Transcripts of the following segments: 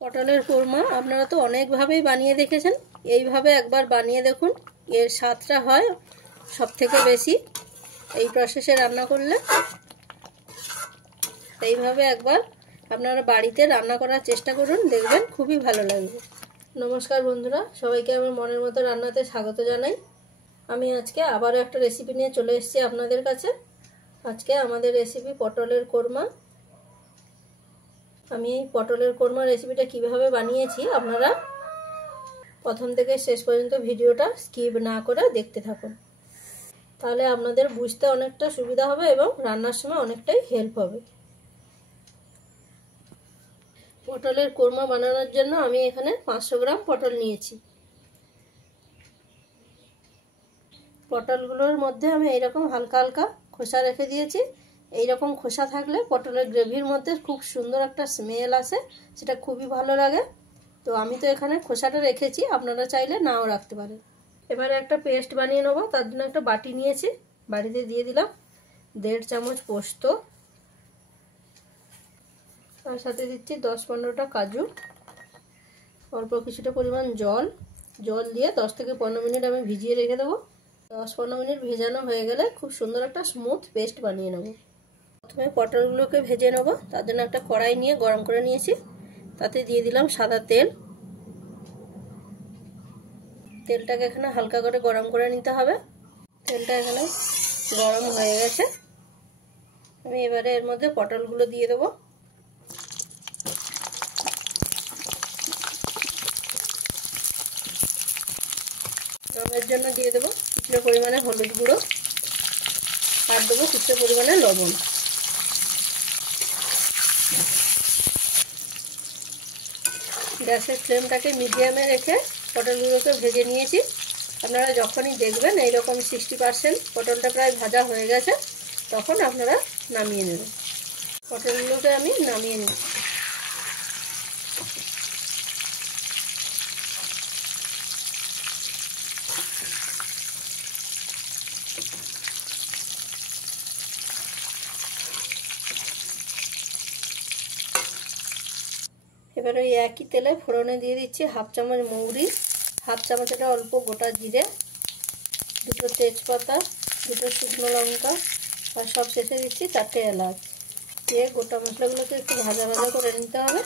পটলের কোরমা আপনারা তো অনেকভাবেই বানিয়ে দেখেছেন, এইভাবে একবার বানিয়ে দেখুন। এর স্বাদটা হয় সবথেকে বেশি এই প্রসেসে রান্না করলে। এইভাবে একবার আপনারা বাড়িতে রান্না করার চেষ্টা করুন, দেখবেন খুবই ভালো লাগবে। নমস্কার বন্ধুরা, সবাইকে আমার মনের মতো রান্নাতে স্বাগত জানাই। আমি আজকে আবারও একটা রেসিপি নিয়ে চলে এসেছি আপনাদের কাছে। আজকে আমাদের রেসিপি পটলের কোরমা। আমি এই পটলের কোরমা রেসিপিটা কিভাবে বানিয়েছি আপনারা প্রথম থেকে শেষ পর্যন্ত ভিডিওটা স্কিপ না করে দেখতে থাকুন, তাহলে আপনাদের বুঝতে অনেকটা সুবিধা হবে এবং রান্নার সময় অনেকটাই হেল্প হবে। পটলের কোরমা বানানোর জন্য আমি এখানে 500 গ্রাম পটল নিয়েছি। পটলগুলোর মধ্যে আমি এইরকম হালকা হালকা খোসা রেখে দিয়েছি। এইরকম খোসা থাকলে পটলের গ্রেভির মধ্যে খুব সুন্দর একটা স্মেল আসে, সেটা খুবই ভালো লাগে। তো আমি তো এখানে খোসাটা রেখেছি, আপনারা চাইলে নাও রাখতে পারেন। এবারে একটা পেস্ট বানিয়ে নেবো, তার জন্য একটা বাটি নিয়েছি। বাটিতে দিয়ে দিলাম 1.5 চামচ পোস্ত, তার সাথে দিচ্ছি 10-15টা কাজু, অল্প কিছুটা পরিমাণ জল দিয়ে 10 থেকে 15 মিনিট আমি ভিজিয়ে রেখে দেবো। 10-15 মিনিট ভেজানো হয়ে গেলে খুব সুন্দর একটা স্মুথ পেস্ট বানিয়ে নেব। প্রথমে পটলগুলোকে ভেজে নেব, তার জন্য একটা কড়াই নিয়ে গরম করে নিয়েছি। তাতে দিয়ে দিলাম সাদা তেল। তেলটাকে এখানে হালকা করে গরম করে নিতে হবে। তেলটা এখানে গরম হয়ে গেছে। আমি এবারে এর মধ্যে পটলগুলো দিয়ে দেবো। রঙের জন্য দিয়ে দেবো কিছুটা পরিমাণে হলুদ গুঁড়ো, আর দেবো কিছুটা পরিমাণে লবণ। গ্যাসের ফ্লেমটাকে মিডিয়ামে রেখে পটলগুলোকে ভেজে নিয়েছি। আপনারা যখনই দেখবেন এইরকম 60% পটলটা প্রায় ভাজা হয়ে গেছে, তখন আপনারা নামিয়ে নেবেন। পটলগুলোকে আমি নামিয়ে নিচ্ছি। এবার ওই একই তেলে ফোড়নে দিয়ে দিচ্ছি 1/2 চামচ মৌরি, 1/2 চামচটা অল্প গোটা জিরে, 2টো তেজপাতা, 2টো শুকনো লঙ্কা, আর সব শেষে দিচ্ছি 4টে এলাচ। দিয়ে গোটা মশলাগুলোকে একটু ভাজা ভাজা করে নিতে হবে।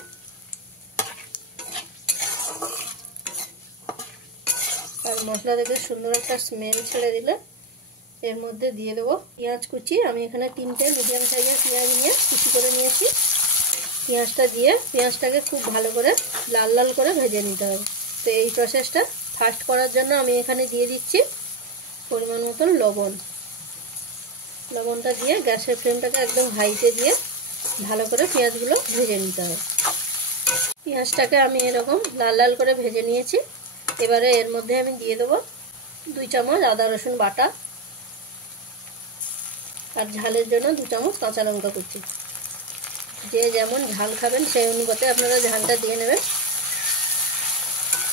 আর মশলা থেকে সুন্দর একটা স্মেল ছেড়ে দিলে এর মধ্যে দিয়ে দেবো পেঁয়াজ কুচি। আমি এখানে 3টে মিডিয়াম সাইজের পেঁয়াজ নিয়ে কুচি করে নিয়েছি। পেঁয়াজটা দিয়ে পেঁয়াজটাকে খুব ভালো করে লাল লাল করে ভেজে নিতে হবে। তো এই প্রসেসটা ফাস্ট করার জন্য আমি এখানে দিয়ে দিচ্ছি পরিমাণ মতন লবণ। লবণটা দিয়ে গ্যাসের ফ্লেমটাকে একদম হাইতে দিয়ে ভালো করে পেঁয়াজগুলো ভেজে নিতে হবে। পেঁয়াজটাকে আমি এরকম লাল লাল করে ভেজে নিয়েছি। এবারে এর মধ্যে আমি দিয়ে দেবো 2 চামচ আদা রসুন বাটা, আর ঝালের জন্য 2 চামচ কাঁচা লঙ্কা কুচি। যে যেমন ঝাল খাবেন সেই অনুপাতে আপনারা ঝালটা দিয়ে নেবেন।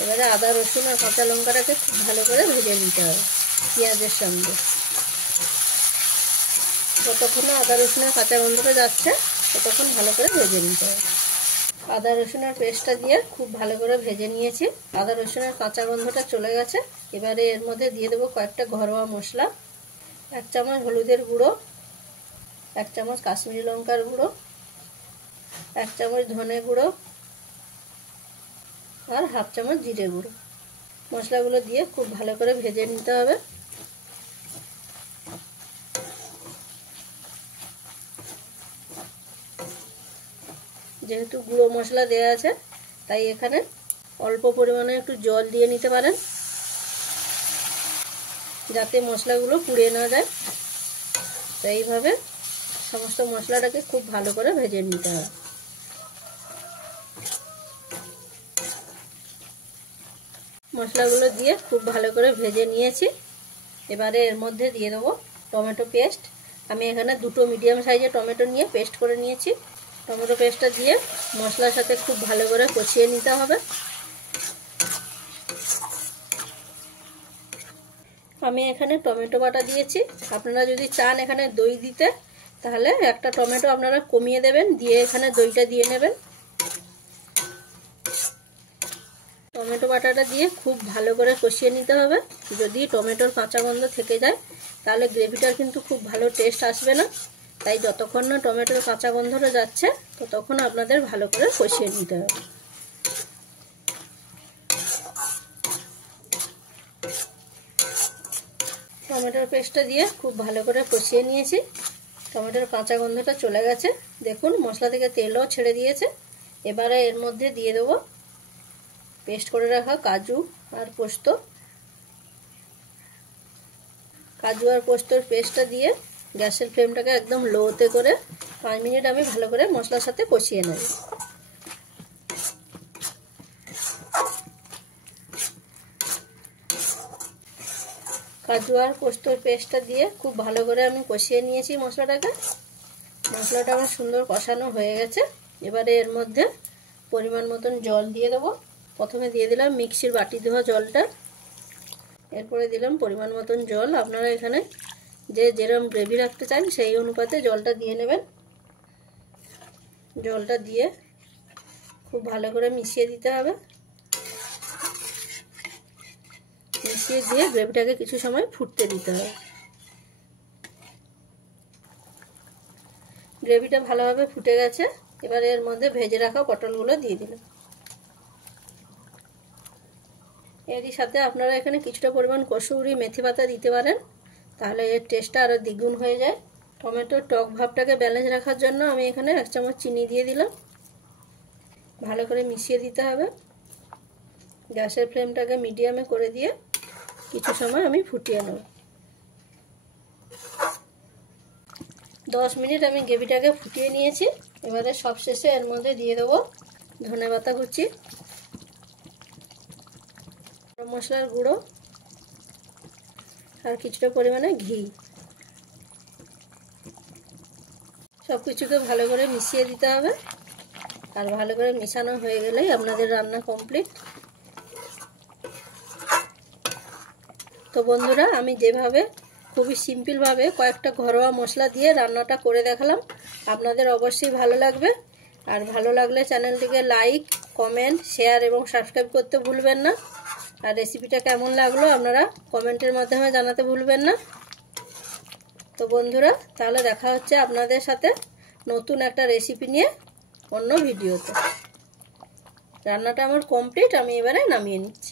এবারে আদা রসুন আর কাঁচা লঙ্কাটাকে খুব ভালো করে ভেজে নিতে হবে পেঁয়াজের সঙ্গে। যতক্ষণ না আদা রসুনের কাঁচা গন্ধটা যাচ্ছে ততক্ষণ ভালো করে ভেজে নিতে হবে। আদা রসুনের পেস্টটা দিয়ে খুব ভালো করে ভেজে নিয়েছি। আদা রসুনের কাঁচা গন্ধটা চলে গেছে। এবারে এর মধ্যে দিয়ে দেবো কয়েকটা ঘরোয়া মশলা। 1 চামচ হলুদের গুঁড়ো, 1 চামচ কাশ্মীরি লঙ্কার গুঁড়ো, 1 চামচ ধনে গুঁড়ো, আর 1/2 চামচ জিরে গুঁড়ো। মশলাগুলো দিয়ে খুব ভালো করে ভেজে নিতে হবে। যেহেতু গুঁড়ো মশলা দেওয়া আছে তাই এখানে অল্প পরিমাণে একটু জল দিয়ে নিতে পারেন, যাতে মশলাগুলো পুড়ে না যায়। তো এইভাবে সমস্ত মশলাটাকে খুব ভালো করে ভেজে নিতে হবে। মশলাগুলো দিয়ে খুব ভালো করে ভেজে নিয়েছি। এবারে এর মধ্যে দিয়ে দেবো টমেটো পেস্ট। আমি এখানে 2টো মিডিয়াম সাইজের টমেটো নিয়ে পেস্ট করে নিয়েছি। টমেটো পেস্টটা দিয়ে মশলার সাথে খুব ভালো করে কষিয়ে নিতে হবে। আমি এখানে টমেটো বাটা দিয়েছি। আপনারা যদি চান এখানে দই দিতে, তাহলে একটা টমেটো আপনারা কমিয়ে দেবেন, দিয়ে এখানে দইটা দিয়ে নেবেন। টমেটো বাটাটা দিয়ে খুব ভালো করে কষিয়ে নিতে হবে। যদি টমেটোর কাঁচা গন্ধ থেকে যায় তাহলে গ্রেভিটার কিন্তু খুব ভালো টেস্ট আসবে না। তাই যতক্ষণ না টমেটোর কাঁচা গন্ধটা যাচ্ছে ততক্ষণ আপনাদের ভালো করে কষিয়ে নিতে হবে। টমেটোর পেস্টটা দিয়ে খুব ভালো করে কষিয়ে নিয়েছি। টমেটোর কাঁচা গন্ধটা চলে গেছে। দেখুন মশলা থেকে তেলও ছেড়ে দিয়েছে। এবারে এর মধ্যে দিয়ে দেবো পেস্ট করে রাখা কাজু আর পোস্ত। কাজু আর পোস্তর পেস্টটা দিয়ে গ্যাসের ফ্লেমটাকে একদম লোতে করে 5 মিনিট আমি ভালো করে মশলার সাথে কষিয়ে নেব। কাজু আর পোস্তর পেস্টটা দিয়ে খুব ভালো করে আমি কষিয়ে নিয়েছি মশলাটাকে। মশলাটা আমার সুন্দর কষানো হয়ে গেছে। এবারে এর মধ্যে পরিমাণ মতন জল দিয়ে দেবো। প্রথমে দিয়ে দিলাম মিক্সির বাটি ধোয়া জলটা, এরপরে দিলাম পরিমাণ মতন জল। আপনারা এখানে যে যেরকম গ্রেভি রাখতে চান সেই অনুপাতে জলটা দিয়ে নেবেন। জলটা দিয়ে খুব ভালো করে মিশিয়ে দিতে হবে। মিশিয়ে দিয়ে গ্রেভিটাকে কিছু সময় ফুটতে দিতে হবে। গ্রেভিটা ভালোভাবে ফুটে গেছে। এবারে এর মধ্যে ভেজে রাখা পটলগুলো দিয়ে দিলাম। এরই সাথে আপনারা এখানে কিছুটা পরিমাণ কসুরি মেথি পাতা দিতে পারেন, তাহলে এর টেস্টটা আরও দ্বিগুণ হয়ে যায়। টমেটোর টক ভাবটাকে ব্যালেন্স রাখার জন্য আমি এখানে 1 চামচ চিনি দিয়ে দিলাম। ভালো করে মিশিয়ে দিতে হবে। গ্যাসের ফ্লেমটাকে মিডিয়ামে করে দিয়ে কিছু সময় আমি ফুটিয়ে নেব। 10 মিনিট আমি গ্রেভিটাকে ফুটিয়ে নিয়েছি। এবারে সবশেষে এর মধ্যে দিয়ে দেবো ধনেপাতা কুচি, মশলার গুঁড়ো আর কিছুটা পরিমাণে ঘি। সব কিছুকে ভালো করে মিশিয়ে দিতে হবে। আর ভালো করে মেশানো হয়ে গেলেই আপনাদের রান্না কমপ্লিট। তো বন্ধুরা, আমি যেভাবে খুবই সিম্পলভাবে কয়েকটা ঘরোয়া মশলা দিয়ে রান্নাটা করে দেখালাম, আপনাদের অবশ্যই ভালো লাগবে। আর ভালো লাগলে চ্যানেলটিকে লাইক, কমেন্ট, শেয়ার এবং সাবস্ক্রাইব করতে ভুলবেন না। আর রেসিপিটা কেমন লাগলো আপনারা কমেন্টের মাধ্যমে জানাতে ভুলবেন না। তো বন্ধুরা, তাহলে দেখা হচ্ছে আপনাদের সাথে নতুন একটা রেসিপি নিয়ে অন্য ভিডিওতে। রান্নাটা আমার কমপ্লিট, আমি এবারে নামিয়ে নিচ্ছি।